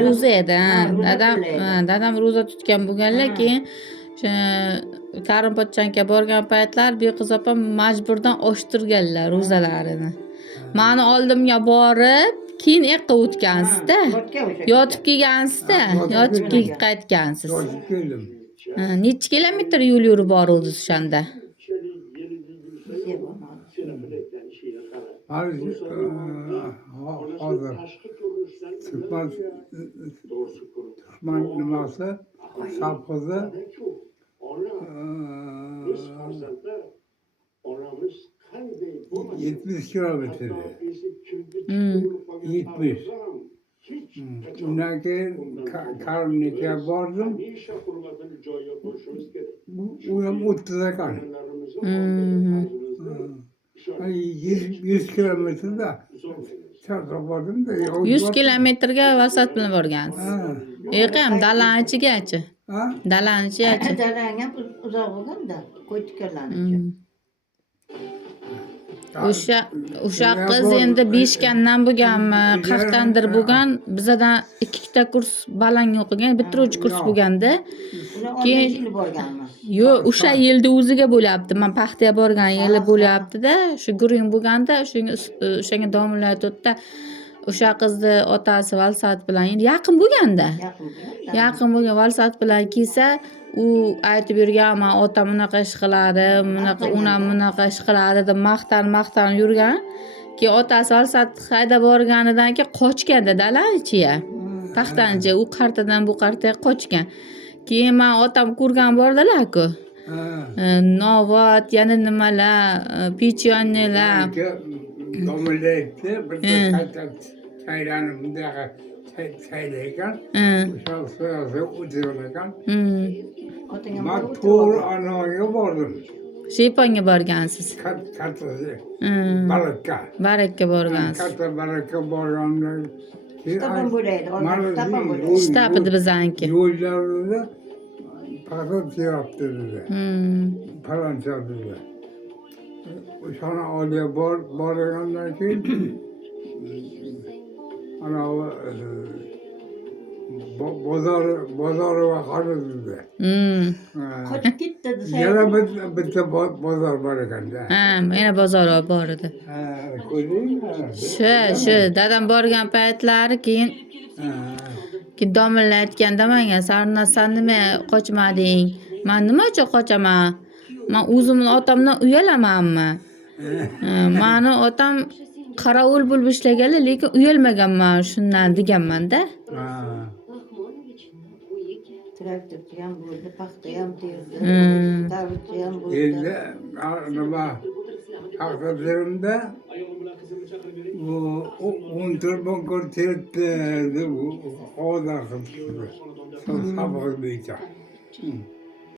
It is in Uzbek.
ro'za edi. ro'za Dadam ro'za tutgan bo'lganlar, keyin o'sha Karim pochchanga borgan paytlar Beqiz opam majburdan ochtirganlar ro'zalarini. Mani oldimga borib, keyin eqqa o'tgansiz-da. Yotib kelgansiz-da, yotib qaytgansiz. Yotib keldim. Necha kilometr yo'l yurib boruvdingiz o'shanda? Hozir Turkman nimasi savxozi 70 kilometre. 70. Undan keyin Karimnikiga bordim. U ham 30 ekan. 100 kilometrda chaqirib bordim-da. 100 kilometrga vasat bilan borgansiz. Yo'q, dalani ichigachi. Dalani ichigachi. Dalang ham uzoq bo'lganda, qo'ytikanlanicha. O'sha qiz endi 5 kandan bo'lganmi, qayerdandir bo'lgan, bizadan 2 ta kurs baland o'qigan, bitiruvchi kurs bo'lganda. Keyin borganman. Yo'q, o'sha yilda o'ziga bo'lyapti. Men paxtaga borgan yili bo'lyapti-da, shu guring bo'lganda, o'shanga domlalar aytdi-da, o'sha qizni otasi Valsat bilan endi yaqin bo'lganda. Yaqin bo'lgan Valsat bilan kelsa, u aytib yurgan, otam bunaqa ish qiladi, onam bunaqa ish qiladi deb maqtan yurgan. Keyin otasi Valsat haydab borganidan keyin qochganda dalan ichiga. Paxtanicha u qartadan bu qartaga qochgan. Keyin men otam ko'rgan bordilar-ku. Novot, yana nimalar, pechonnelar. Domilaydi, bir katta saylanib bundaqa saylaykan. O'sha so'rasa o'tirakan. Men to'g'ri anaga bordim. Sheponga borgansiz. Kattasi. Barakka borgansiz. Katta barakka borgandan Tapan bo'laydi, tapan bo'laydi. Shtapidi bizaniki. Yo'llarida paxta teryapti dedi. Palancha dedi. O'shani oldiga borgandan keyin ana bozori va xona dedi. Qochib ketdi desa. Yana bitta bozor bor ekanda. Yana bozor bor edi. Shu dadam borgan paytlari keyin domlalar aytganda menga, "San nima qochmading? Men nima uchun qochaman? Men o'zimni otamdan uyalamanmi? Meni otam qarovul bo'lib ishlaganlar, lekin uyalmaganman shundan" deganman-da. Traktorchi ham bo'ldi, paxta ham terdi, davlatchi ham bo'ldi. Endi nima haqida bu 14 ming ko'r terdi deb oda qildi. Sabr bo'yicha.